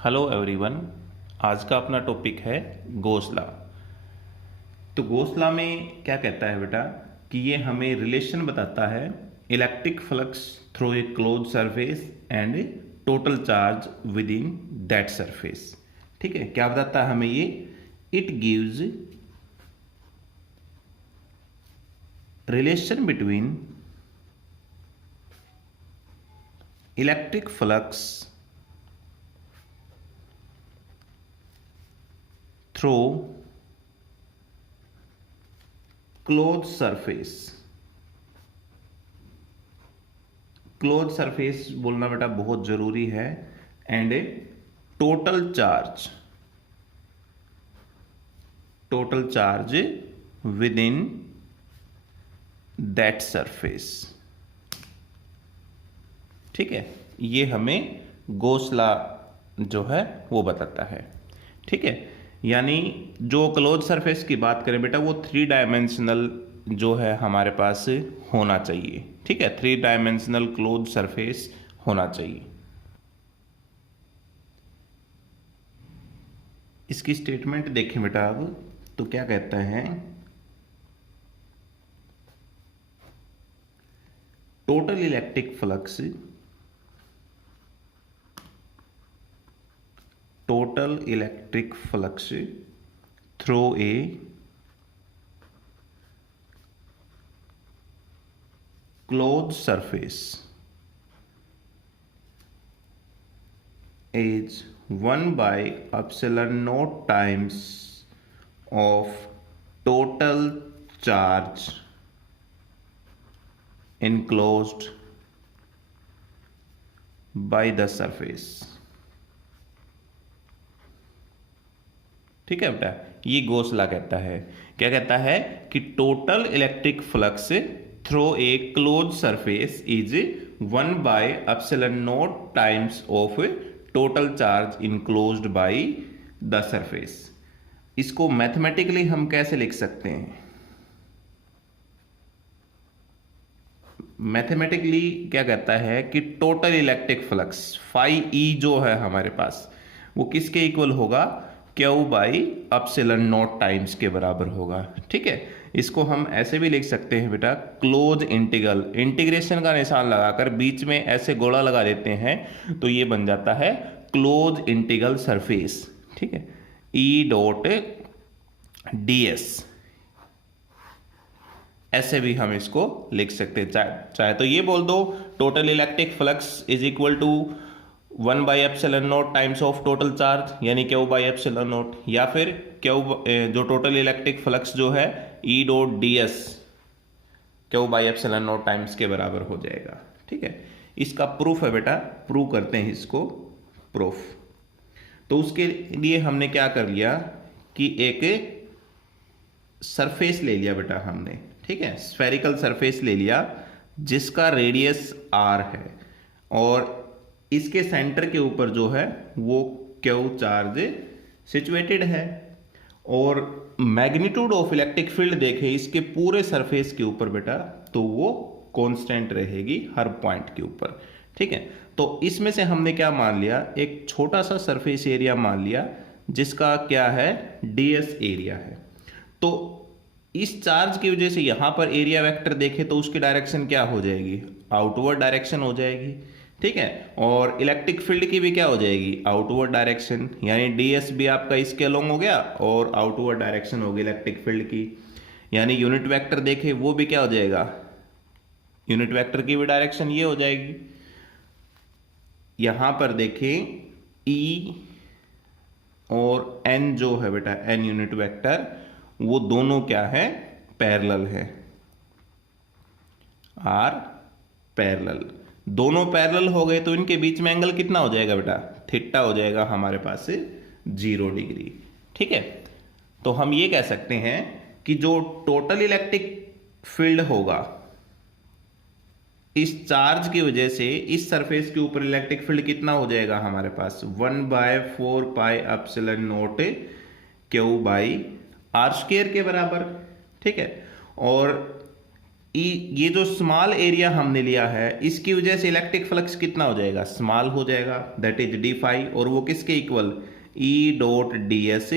Hello everyone. आज का अपना टॉपिक है गोसला। तो गोसला में क्या कहता है बेटा कि ये हमें रिलेशन बताता है electric flux through a close surface and total charge with in that surface. ठीक है, क्या बताता है हमें ये? It gives relation between electric flux through closed surface। Close surface बोलना बेटा बहुत जरूरी है। And total charge with in that surface. ठीक है, ये हमें गोसला जो है वो बताता है। ठीक है, यानी जो क्लोज सरफेस की बात करें बेटा वो 3 डायमेंशनल जो है हमारे पास होना चाहिए। ठीक है, 3 डायमेंशनल क्लोज सरफेस होना चाहिए। इसकी स्टेटमेंट देखें बेटा अब तो क्या कहता है? Total electric flux through a closed surface is 1 by epsilon naught times of total charge enclosed by the surface। ठीक है बेटा, ये गोसला कहता है। क्या कहता है कि total electric flux through a close surface is 1 by epsilon naught times of total charge enclosed by the surface. इसको मैथमेटिकली हम कैसे लिख सकते हैं? मैथमेटिकली क्या कहता है कि total electric flux phi E जो है हमारे पास वो किसके इक्वल होगा? Q by epsilon naught times के बराबर होगा। ठीक है, इसको हम ऐसे भी लिख सकते हैं बेटा, क्लोज इंटीग्रल, इंटीग्रेशन का निशान लगाकर बीच में ऐसे गोला लगा देते हैं तो ये बन जाता है क्लोज इंटीग्रल सरफेस। ठीक है, ई डॉट डी एस, ऐसे भी हम इसको लिख सकते हैं। चाहे तो ये बोल दो total electric flux is equal to 1 by epsilon naught times of total charge यानी क्यू बाई एप्सिलॉन नॉट, या फिर क्यू जो टोटल इलेक्ट्रिक फ्लक्स जो है E dot D S Q by epsilon naught times के बराबर हो जाएगा। ठीक है, इसका प्रूफ है बेटा, प्रूव करते हैं इसको प्रूफ। तो उसके लिए हमने क्या कर लिया कि एक सरफेस ले लिया बेटा हमने। ठीक है, स्फेरिकल सरफेस ले लिया जिसका रेडियस आर है और इसके सेंटर के ऊपर जो है वो क्यू चार्ज सिचुएटेड है और मैग्नीट्यूड ऑफ इलेक्ट्रिक फील्ड देखें इसके पूरे सरफेस के ऊपर बेटा तो वो कांस्टेंट रहेगी हर पॉइंट के ऊपर। ठीक है, तो इसमें से हमने क्या मान लिया? एक छोटा सा सरफेस एरिया मान लिया जिसका क्या है? डीएस एरिया है। तो इस चार्ज की वजह से यहां पर एरिया वेक्टर देखें तो उसकी डायरेक्शन क्या हो जाएगी? आउटवर्ड डायरेक्शन हो जाएगी। ठीक है, और इलेक्ट्रिक फील्ड की भी क्या हो जाएगी? आउटवर्ड डायरेक्शन, यानी डीएस भी आपका इसके अलोंग हो गया और आउटवर्ड डायरेक्शन होगी इलेक्ट्रिक फील्ड की। यानी यूनिट वेक्टर देखें वो भी क्या हो जाएगा? यूनिट वेक्टर की भी डायरेक्शन ये हो जाएगी। यहां पर देखें ई और एन जो है बेटा, एन यूनिट वेक्टर, वो दोनों क्या है? पैरेलल है, आर पैरेलल। दोनों पैरेलल हो गए तो इनके बीच में एंगल कितना हो जाएगा बेटा? थीटा हो जाएगा हमारे पास 0 डिग्री। ठीक है, तो हम ये कह सकते हैं कि जो टोटल इलेक्ट्रिक फील्ड होगा इस चार्ज की वजह से इस सरफेस के ऊपर इलेक्ट्रिक फील्ड कितना हो जाएगा हमारे पास? 1 by 4 pi epsilon naught Q by R square के बराबर। ठीक है, और ये जो स्मॉल एरिया हमने लिया है इसकी वजह से इलेक्ट्रिक फ्लक्स कितना हो जाएगा, स्मॉल हो जाएगा, दैट इज डी फाई, और वो किसके इक्वल, ई dot D S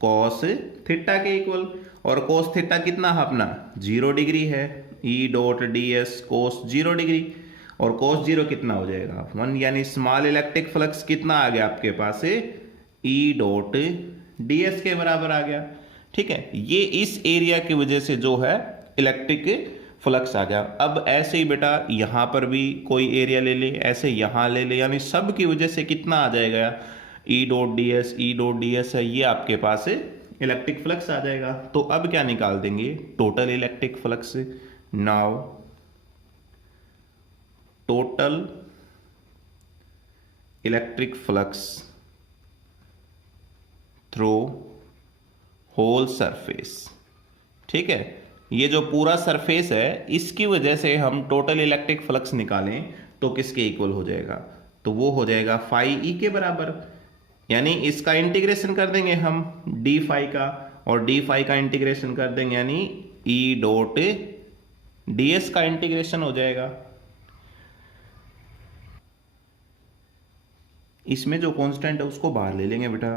cos theta के इक्वल। और कॉस थीटा कितना है अपना 0 डिग्री है, E dot D S cos 0 degree, और कॉस 0 कितना हो जाएगा 1, यानी स्मॉल इलेक्ट्रिक फ्लक्स कितना आ गया आपके पास, ई डॉट डी एस के बराबर आ गया। ठीक है, ये इस एरिया की वजह से जो है इलेक्ट्रिक फ्लक्स आ गया। अब ऐसे ही बेटा यहां पर भी कोई एरिया ले ले, ऐसे यहां ले ले, यानी सब की वजह से कितना आ जाएगा, ई डॉट डी एस है, ये आपके पास इलेक्ट्रिक फ्लक्स आ जाएगा। तो अब क्या निकाल देंगे, total electric flux. Now total electric flux through whole surface. ठीक है, ये जो पूरा सरफेस है इसकी वजह से हम टोटल इलेक्ट्रिक फ्लक्स निकालें तो किसके इक्वल हो जाएगा, तो वो हो जाएगा फाई ई के बराबर। यानी इसका इंटीग्रेशन कर देंगे हम डी फाई का, और डी फाई का इंटीग्रेशन कर देंगे यानी ई डॉट डी एस का इंटीग्रेशन हो जाएगा। इसमें जो कांस्टेंट है उसको बाहर ले लेंगे बेटा,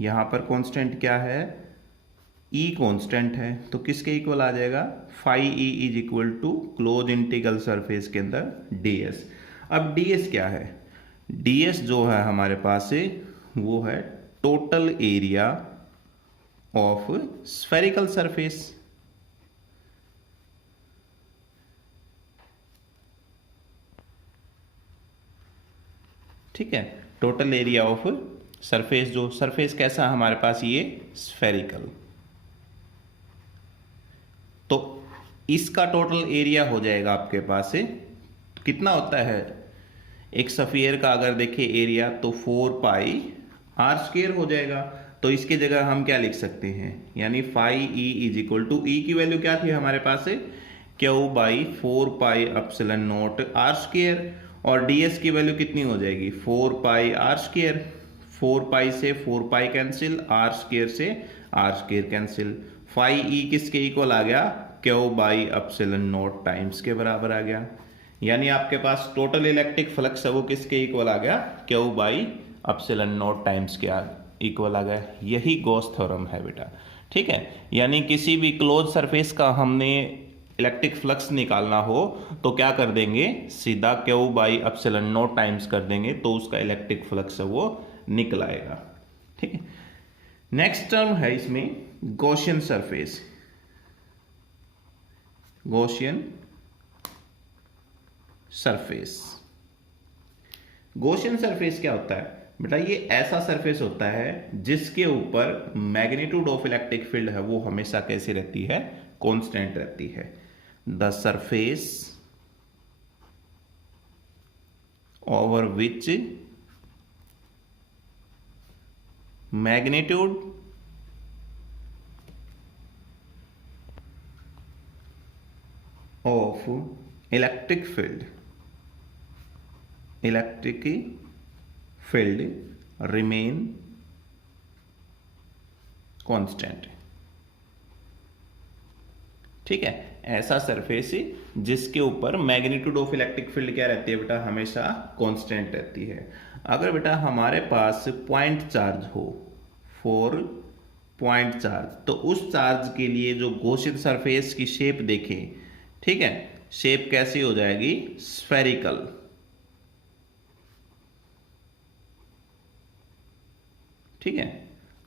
यहां पर कांस्टेंट क्या है, ई कांस्टेंट है, तो किसके इक्वल आ जाएगा, phi E is equal to close integral surface के अंदर डी एस। अब डी एस क्या है, डी एस जो है हमारे पास से वो है total area of spherical surface. ठीक है, टोटल एरिया ऑफ सरफेस, जो सरफेस कैसा हमारे पास ये स्फेरिकल, तो इसका टोटल एरिया हो जाएगा आपके पास से कितना होता है, एक स्फीयर का अगर देखें एरिया तो 4 पाई आर स्क्वायर हो जाएगा। तो इसकी जगह हम क्या लिख सकते हैं, यानी phi E is equal to, E की वैल्यू क्या थी हमारे पास से Q by 4 pi epsilon not R square, और ds की वैल्यू कितनी हो जाएगी 4 पाई आर स्क्वायर, 4 पाई से 4 पाई कैंसिल, आर स्क्वायर से R square cancel, phi E किसके इक्वल आ गया, Q by epsilon naught times के बराबर आ गया। यानी आपके पास टोटल इलेक्ट्रिक फ्लक्स है वो किसके इक्वल आ गया, Q by epsilon naught times के इक्वल आ गया। यही गॉस थ्योरम है बेटा। ठीक है, यानी किसी भी क्लोज सरफेस का हमने इलेक्ट्रिक फ्लक्स निकालना हो तो क्या कर देंगे, सीधा Q by epsilon naught times कर देंगे तो उसका इलेक्ट्रिक फ्लक्स है वो निकल आएगा। ठीक है, नेक्स्ट टर्म है इसमें Gaussian surface. Gaussian surface, Gaussian surface क्या होता है बेटा, ये ऐसा सरफेस होता है जिसके ऊपर मैग्नीट्यूड ऑफ इलेक्ट्रिक फील्ड है वो हमेशा कैसी रहती है, कांस्टेंट रहती है। The surface over which magnitude of electric field remain constant. ठीक है, ऐसा सरफेस जिसके ऊपर मैग्नीट्यूड ऑफ इलेक्ट्रिक फील्ड क्या रहती है बेटा, हमेशा कांस्टेंट रहती है। अगर बेटा हमारे पास पॉइंट चार्ज हो, 4 पॉइंट चार्ज, तो उस चार्ज के लिए जो गॉसियन सरफेस की शेप देखें, ठीक है, शेप कैसी हो जाएगी, स्फेरिकल। ठीक है,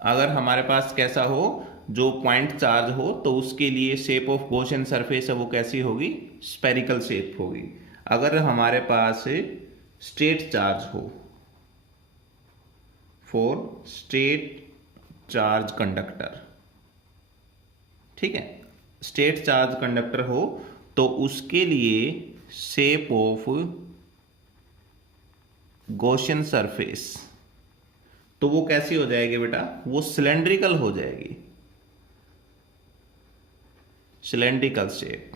अगर हमारे पास कैसा हो, जो पॉइंट चार्ज हो तो उसके लिए शेप ऑफ गॉसियन सरफेस है वो कैसी होगी, स्फेरिकल शेप होगी। अगर हमारे पास स्ट्रेट चार्ज हो, फॉर स्ट्रेट चार्ज कंडक्टर, ठीक है, स्ट्रेट चार्ज कंडक्टर हो तो उसके लिए शेप ऑफ गॉसियन सरफेस तो वो कैसी हो जाएगी बेटा, वो सिलेंड्रिकल हो जाएगी, सिलेंड्रिकल शेप।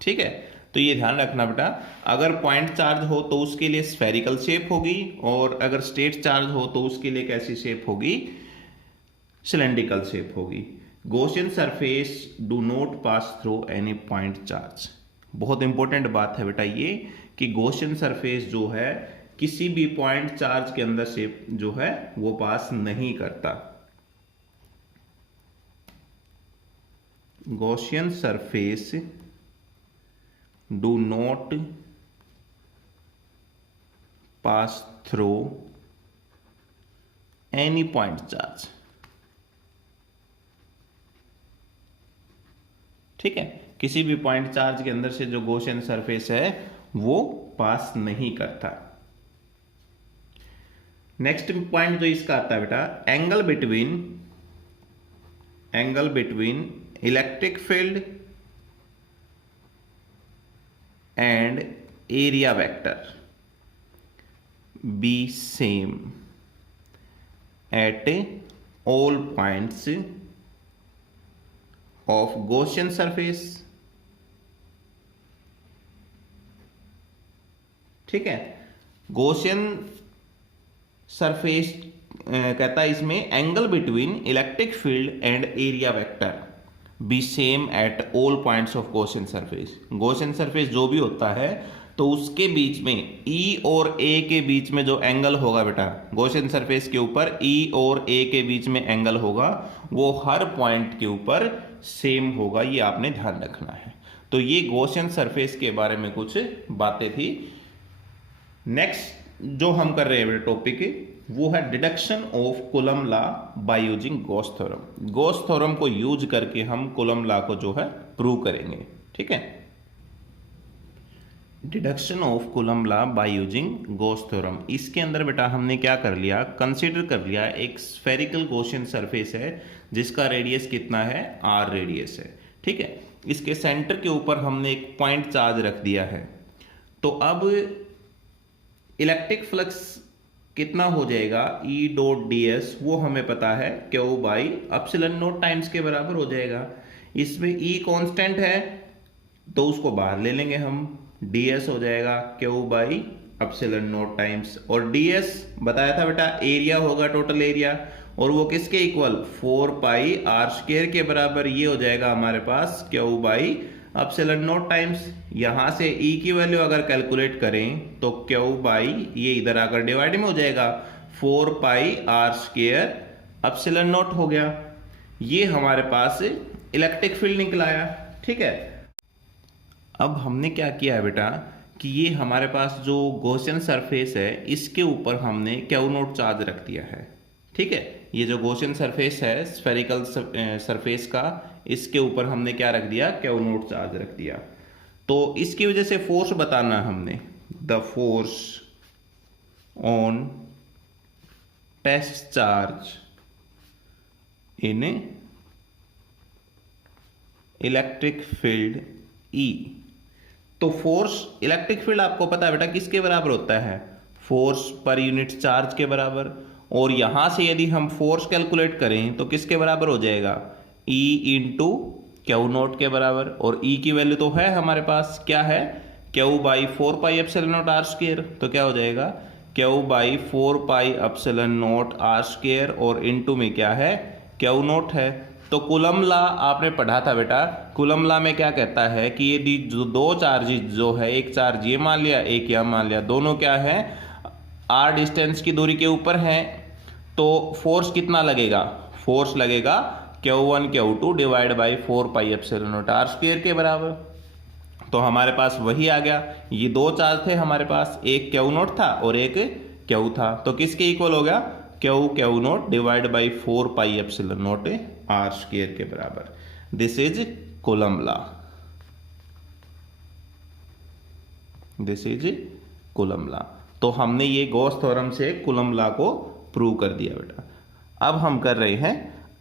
ठीक है, तो ये ध्यान रखना बेटा, अगर पॉइंट चार्ज हो तो उसके लिए स्फेरिकल शेप होगी, और अगर स्ट्रेट चार्ज हो तो उसके लिए कैसी शेप होगी, सिलेंड्रिकल शेप होगी। Gaussian surface do not pass through any point charge. बहुत इंपॉर्टेंट बात है बेटा ये कि गॉसियन सरफेस जो है किसी भी पॉइंट चार्ज के अंदर से जो है वो पास नहीं करता। Gaussian surface do not pass through any point charge. ठीक है, किसी भी पॉइंट चार्ज के अंदर से जो गॉसियन सरफेस है वो पास नहीं करता। नेक्स्ट पॉइंट जो इसका आता है बेटा, angle between electric field and area vector be same at all points of Gaussian surface। ठीक है, Gaussian सरफेस कहता है इसमें angle between electric field and area vector be same at all points of Gaussian surface. Gaussian surface जो भी होता है तो उसके बीच में E और A के बीच में जो एंगल होगा बेटा, गॉसियन सरफेस के ऊपर E और A के बीच में एंगल होगा वो हर पॉइंट के ऊपर सेम होगा, ये आपने ध्यान रखना है। तो ये गॉसियन सरफेस के बारे में कुछ बातें थी। नेक्स्ट जो हम कर रहे हैं बेटा टॉपिक वो है deduction of coulomb law by using Gauss theorem. Gauss theorem को यूज करके हम कूलम लॉ को जो है प्रूव करेंगे। ठीक है, deduction of coulomb law by using Gauss theorem. इसके अंदर बेटा हमने क्या कर लिया, कंसीडर कर लिया एक स्फेरिकल गॉसियन सरफेस है जिसका रेडियस कितना है, r रेडियस है। ठीक है, इसके सेंटर के ऊपर हमने एक पॉइंट चार्ज रख दिया है। तो अब इलेक्ट्रिक फ्लक्स कितना हो जाएगा, E डॉट ds, वो हमें पता है Q by epsilon naught times के बराबर हो जाएगा। इसमें E कांस्टेंट है तो उसको बाहर ले लेंगे हम, ds हो जाएगा Q by epsilon naught times, और ds बताया था बेटा एरिया होगा, टोटल एरिया, और वो किसके इक्वल, 4 पाई r स्क्वायर के बराबर। ये हो जाएगा हमारे पास Q by epsilon naught times. यहां से E की वैल्यू अगर कैलकुलेट करें तो Q बाई ये इधर आकर डिवाइड में हो जाएगा, 4 पाई r स्क्वायर एप्सिलॉन नॉट हो गया। ये हमारे पास इलेक्ट्रिक फील्ड निकला आया। ठीक है, अब हमने क्या किया है बेटा कि ये हमारे पास जो गॉसियन सरफेस है इसके ऊपर हमने Q नॉट चार्ज रख दिया है। ठीक है, ये जो गॉसियन सरफेस है स्फेरिकल सरफेस का, इसके ऊपर हमने क्या रख दिया, Q नॉट चार्ज रख दिया। तो इसकी वजह से फोर्स बताना है हमने, the force on test charge in electric field E। तो फोर्स इलेक्ट्रिक फील्ड आपको पता है बेटा किसके बराबर होता है, फोर्स पर यूनिट चार्ज के बराबर। और यहां से यदि हम फोर्स कैलकुलेट करें तो किसके बराबर हो जाएगा, E इंटू Q नॉट के बराबर। और E की वैल्यू तो है हमारे पास, क्या है, Q by 4 pi epsilon not r square. तो क्या हो जाएगा, Q by 4 pi epsilon not r square, और इनटू में क्या है, Q नॉट है। तो कूलम लॉ आपने पढ़ा था बेटा, कूलम लॉ में क्या कहता है कि यदि जो दो चार्जेस जो है, एक चार्ज ये मान लिया एक यह मान लिया, दोनों क्या है, r डिस्टेंस की दूरी के ऊपर है, तो फोर्स कितना लगेगा, फोर्स लगेगा Q1 Q2 divide by 4 pi epsilon not r square के बराबर। तो हमारे पास वही आ गया, ये दो चार्ज थे हमारे पास, एक Q नॉट था और एक Q था, तो किसके इक्वल हो गया, Q not divide by 4 pi epsilon not r square के बराबर। This is coulomb law, this is coulomb law. तो हमने ये गॉस थ्योरम से कूलम लॉ को प्रूव कर दिया बेटा। अब हम कर रहे हैं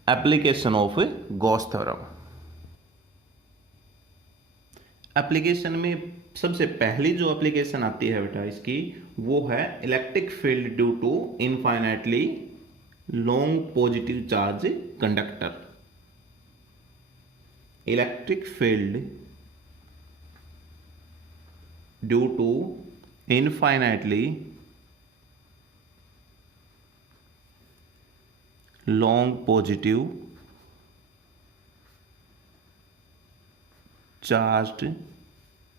application of Gauss theorem. Application में सबसे पहली जो एप्लीकेशन आती है बेटा इसकी, वो है electric field due to infinitely long positive charge conductor. Electric field due to infinitely long positive charged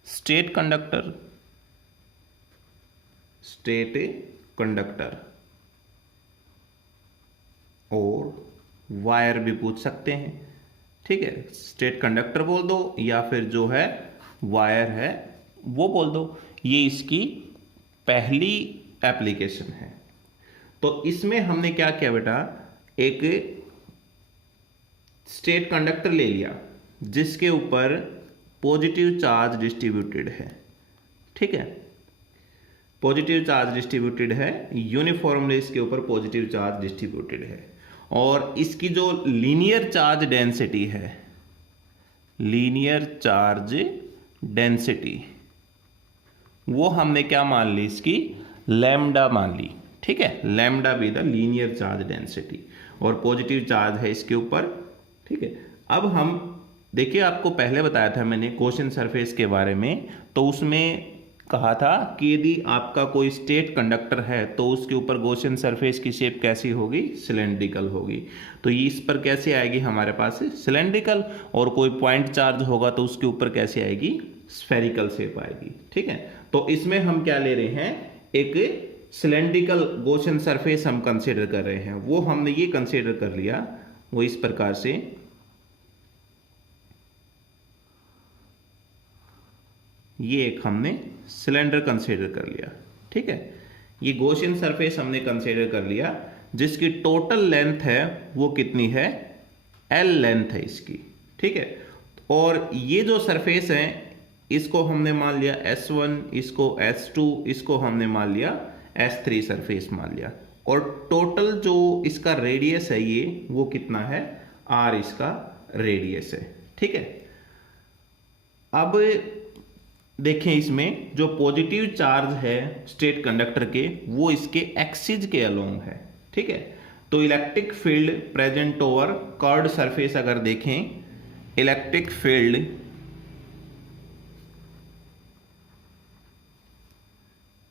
straight conductor और वायर भी पूछ सकते हैं। ठीक है, स्टेट कंडक्टर बोल दो या फिर जो है वायर है वो बोल दो। ये इसकी पहली एप्लीकेशन है। तो इसमें हमने क्या किया बेटा, एक स्टेट कंडक्टर ले लिया जिसके ऊपर पॉजिटिव चार्ज डिस्ट्रीब्यूटेड है। ठीक है, पॉजिटिव चार्ज डिस्ट्रीब्यूटेड है, यूनिफॉर्मली इसके ऊपर पॉजिटिव चार्ज डिस्ट्रीब्यूटेड है। और इसकी जो लीनियर चार्ज डेंसिटी है, लीनियर चार्ज डेंसिटी, वो हमने क्या मान ली, इसकी लैम्डा मान ली। ठीक है, lambda be the linear charge density, और पॉजिटिव चार्ज है इसके ऊपर। ठीक है, अब हम देखिए, आपको पहले बताया था मैंने क्वेश्चन सरफेस के बारे में, तो उसमें कहा था कि यदि आपका कोई स्टेट कंडक्टर है तो उसके ऊपर गॉसियन सरफेस की शेप कैसी होगी, सिलेंड्रिकल होगी। तो ये इस पर कैसे आएगी हमारे पास, सिलेंड्रिकल। और कोई पॉइंट चार्ज होगा तो उसके ऊपर कैसे आएगी, स्फेरिकल शेप आएगी। ठीक है, तो इसमें हम क्या ले रहे हैं, एक सिलेंड्रिकल गॉसियन सरफेस हम कंसीडर कर रहे हैं। वो हमने ये कंसीडर कर लिया, वो इस प्रकार से, ये एक हमने सिलेंडर कंसीडर कर लिया। ठीक है, ये गॉसियन सरफेस हमने कंसीडर कर लिया जिसकी टोटल लेंथ है वो कितनी है, एल लेंथ है इसकी। ठीक है, और ये जो सरफेस है इसको हमने मान लिया S1, इसको S2, इसको हमने मान लिया S3 सरफेस मान लिया। और टोटल जो इसका रेडियस है ये वो कितना है, R इसका रेडियस है। ठीक है, अब देखें, इसमें जो पॉजिटिव चार्ज है स्टेट कंडक्टर के वो इसके एक्सिस के अलोंग है। ठीक है, तो electric field present over curved surface अगर देखें, electric field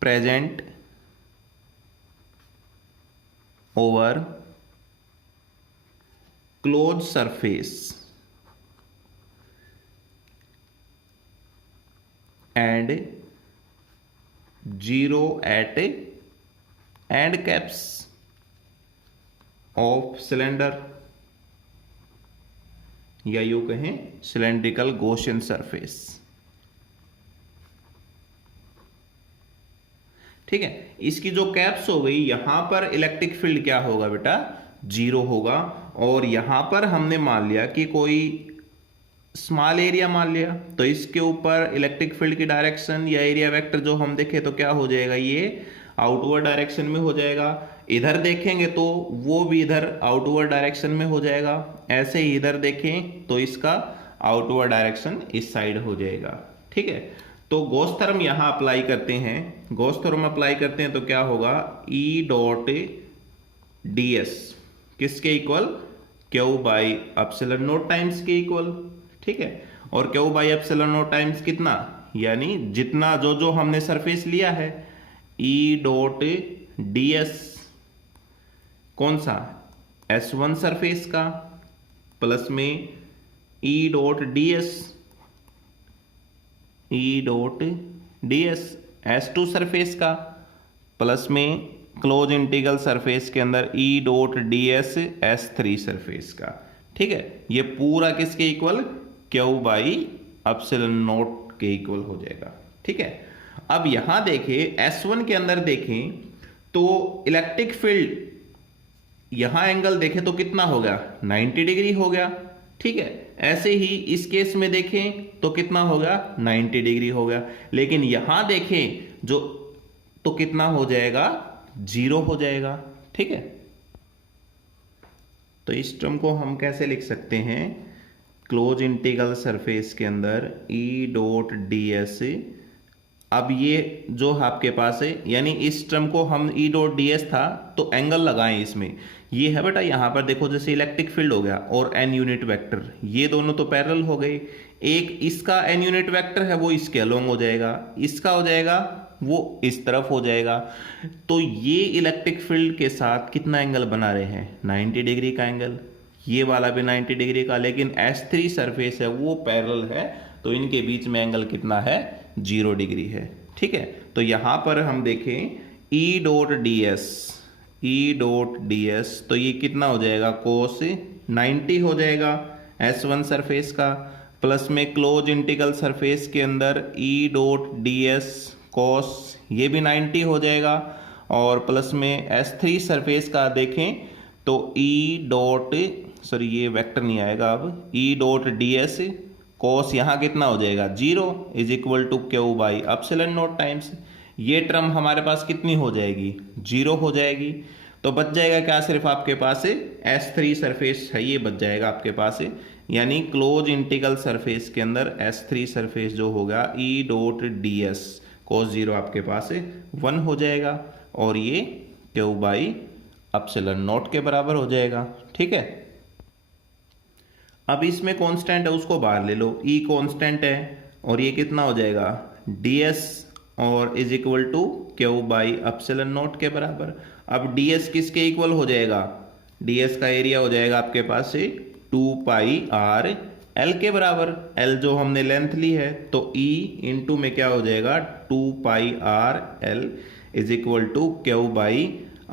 present over close surface and 0 at end caps of cylinder, या यूं कहें सिलेंड्रिकल गॉसियन सरफेस। ठीक है, इसकी जो कैप्स हो गई, यहां पर इलेक्ट्रिक फील्ड क्या होगा बेटा, 0 होगा। और यहां पर हमने मान लिया कि कोई स्मॉल एरिया मान लिया, तो इसके ऊपर इलेक्ट्रिक फील्ड की डायरेक्शन या एरिया वेक्टर जो हम देखें तो क्या हो जाएगा, ये आउटवर्ड डायरेक्शन में हो जाएगा। इधर देखेंगे तो वो भी इधर आउटवर्ड डायरेक्शन में हो जाएगा। ऐसे ही इधर देखें तो इसका आउटवर्ड डायरेक्शन इस साइड हो जाएगा। ठीक है, तो गॉस थ्योरम यहां अप्लाई करते हैं, गॉस थ्योरम अप्लाई करते हैं तो क्या होगा, E डॉट ds किसके equal, Q by epsilon naught times के इक्वल। ठीक है, और Q by epsilon naught times कितना, यानी जितना जो जो हमने सरफेस लिया है, E डॉट ds कौन सा, S1 सरफेस का, प्लस में E dot ds, E dot ds S2 surface का, प्लस में क्लोज इंटीग्रल सरफेस के अंदर E dot ds S3 surface का। ठीक है, ये पूरा किसके equal, Q by epsilon not के इक्वल हो जाएगा। ठीक है, अब यहां देखें S1 के अंदर देखें तो इलेक्ट्रिक फील्ड यहां एंगल देखें तो कितना हो गया, 90 डिग्री हो गया। ठीक है, ऐसे ही इस केस में देखें तो कितना हो गया, 90 डिग्री हो गया। लेकिन यहां देखें जो तो कितना हो जाएगा, 0 हो जाएगा। ठीक है, तो इस टर्म को हम कैसे लिख सकते हैं, क्लोज इंटीग्रल सरफेस के अंदर E डॉट ds, अब ये जो आपके पास है, यानी इस टर्म को हम E डॉट ds था तो एंगल लगाएं इसमें, ये है बेटा, यहां पर देखो जैसे इलेक्ट्रिक फील्ड हो गया और n यूनिट वेक्टर, ये दोनों तो पैरेलल हो गए। एक इसका n यूनिट वेक्टर है वो इसके अलोंग हो जाएगा, इसका हो जाएगा वो इस तरफ हो जाएगा। तो ये इलेक्ट्रिक फील्ड के साथ कितना एंगल बना रहे हैं, 90 डिग्री का एंगल, ये वाला भी 90 डिग्री का। लेकिन S3 सरफेस है वो पैरेलल है तो इनके बीच में एंगल कितना है, 0 डिग्री है। ठीक है, तो यहां पर हम देखें ई डॉट डी एस, तो ये कितना हो जाएगा, कोस 90 हो जाएगा S1 सरफेस का, प्लस में क्लोज इंटीग्रल सरफेस के अंदर ई डॉट डी एस कोस, ये भी 90 हो जाएगा, और प्लस में S3 सरफेस का देखें तो ई डॉट, सॉरी ये वेक्टर नहीं आएगा, अब E dot D S cos यहाँ कितना हो जाएगा, 0 is equal to Q by epsilon naught times, ये टर्म हमारे पास कितनी हो जाएगी, 0 हो जाएगी। तो बच जाएगा क्या, सिर्फ आपके पास S3 सरफेस है, ये बच जाएगा आपके पास, यानी क्लोज इंटीग्रल सरफेस के अंदर S3 सरफेस जो होगा ई डॉट डी एस कोस 0 आपके पास 1 हो जाएगा, और ये क्यू बाई एप्सिलॉन नॉट के बराबर हो जाएगा। ठीक है, अब इसमें कांस्टेंट है उसको बाहर ले लो, ई कांस्टेंट है, और ये कितना हो जाएगा, ds और is equal to Q by epsilon not के बराबर। अब ds किसके इक्वल हो जाएगा, ds का एरिया हो जाएगा आपके पास 2 पाई आर एल के बराबर, l जो हमने लेंथ ली है, तो e इंटू में क्या हो जाएगा, 2 pi R L is equal to Q by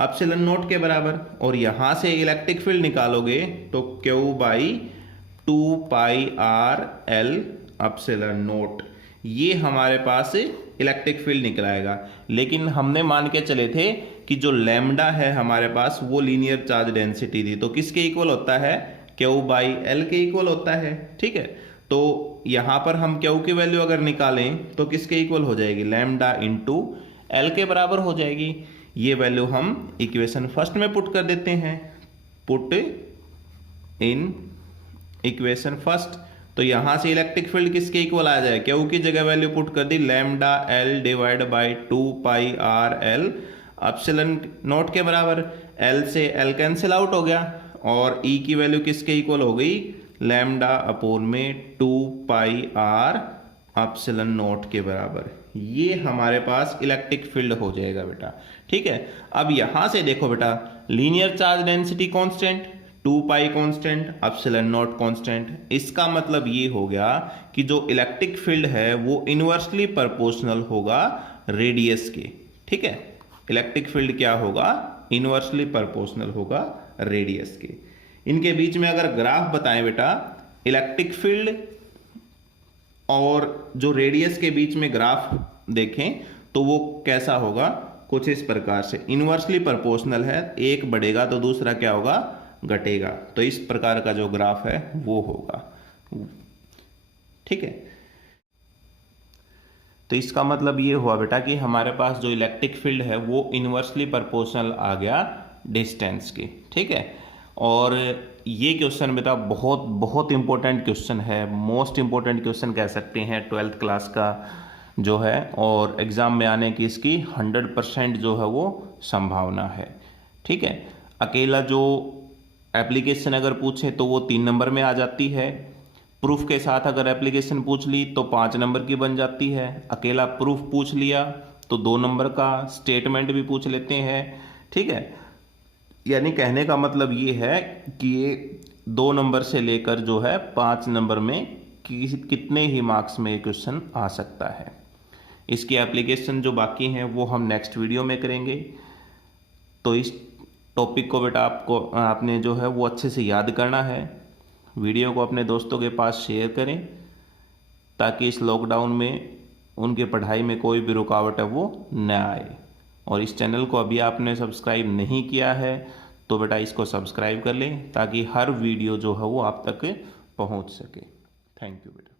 epsilon not के बराबर, और यहां से इलेक्ट्रिक फील्ड निकालोगे तो Q by 2 pi R L epsilon not, ये हमारे पास इलेक्ट्रिक फील्ड निकलाएगा। लेकिन हमने मान के चले थे कि जो लैम्डा है हमारे पास वो लीनियर चार्ज डेंसिटी थी, तो किसके इक्वल होता है, क्यू बाई एल के इक्वल होता है। ठीक है, तो यहां पर हम क्यू की वैल्यू अगर निकालें तो किसके इक्वल हो जाएगी, लैम्डा इंटू एल के बराबर हो जाएगी। ये वैल्यू हम इक्वेशन फर्स्ट में पुट कर देते हैं, पुट इन इक्वेशन फर्स्ट, तो यहां से इलेक्ट्रिक फील्ड किसके इक्वल आ जाए, क्यू की जगह वैल्यू पुट कर दी, lambda L divide by 2 pi R L epsilon not के बराबर, एल से एल कैंसिल आउट हो गया, और ई की वैल्यू किसके इक्वल हो गई, लैम्डा अपोन में 2 पाई आर एप्सिलॉन नॉट के बराबर। ये हमारे पास इलेक्ट्रिक फील्ड हो जाएगा बेटा। ठीक है, अब यहां से देखो बेटा, linear charge density constant, 2 pi constant, epsilon not constant, इसका मतलब ये हो गया कि जो इलेक्ट्रिक फील्ड है वो इनवर्सली प्रोपोर्शनल होगा रेडियस के। ठीक है, इलेक्ट्रिक फील्ड क्या होगा, इनवर्सली प्रोपोर्शनल होगा रेडियस के। इनके बीच में अगर ग्राफ बताएं बेटा, इलेक्ट्रिक फील्ड और जो रेडियस के बीच में ग्राफ देखें तो वो कैसा होगा, कुछ इस प्रकार से, इनवर्सली प्रोपोर्शनल है, एक बढ़ेगा तो दूसरा क्या होगा, घटेगा, तो इस प्रकार का जो ग्राफ है वो होगा। ठीक है, तो इसका मतलब ये हुआ बेटा कि हमारे पास जो इलेक्ट्रिक फील्ड है वो इनवर्सली प्रोपोर्शनल आ गया डिस्टेंस के। ठीक है, और ये क्वेश्चन बेटा बहुत बहुत इंपॉर्टेंट क्वेश्चन है, मोस्ट इंपॉर्टेंट क्वेश्चन कह सकते हैं 12th क्लास का जो है, और एग्जाम में आने की इसकी 100% जो है वो संभावना है। ठीक है, अकेला जो एप्लीकेशन अगर पूछे तो वो 3 नंबर में आ जाती है, प्रूफ के साथ अगर एप्लीकेशन पूछ ली तो 5 नंबर की बन जाती है, अकेला प्रूफ पूछ लिया तो 2 नंबर का स्टेटमेंट भी पूछ लेते हैं। ठीक है, यानी कहने का मतलब ये है कि ये 2 नंबर से लेकर जो है 5 नंबर में कितने ही मार्क्स में क्वेश्चन आ सकता है। इसकी एप्लीकेशन जो बाकी हैं वो हम नेक्स्ट वीडियो में करेंगे। तो इस टॉपिक को बेटा आपने जो है वो अच्छे से याद करना है, वीडियो को अपने दोस्तों के पास शेयर करें ताकि इस लॉकडाउन में उनके पढ़ाई में कोई भी रुकावट है वो न आए। और इस चैनल को अभी आपने सब्सक्राइब नहीं किया है तो बेटा इसको सब्सक्राइब कर लें ताकि हर वीडियो जो है वो आप तक पहुंच सके। थैंक यू बेटा।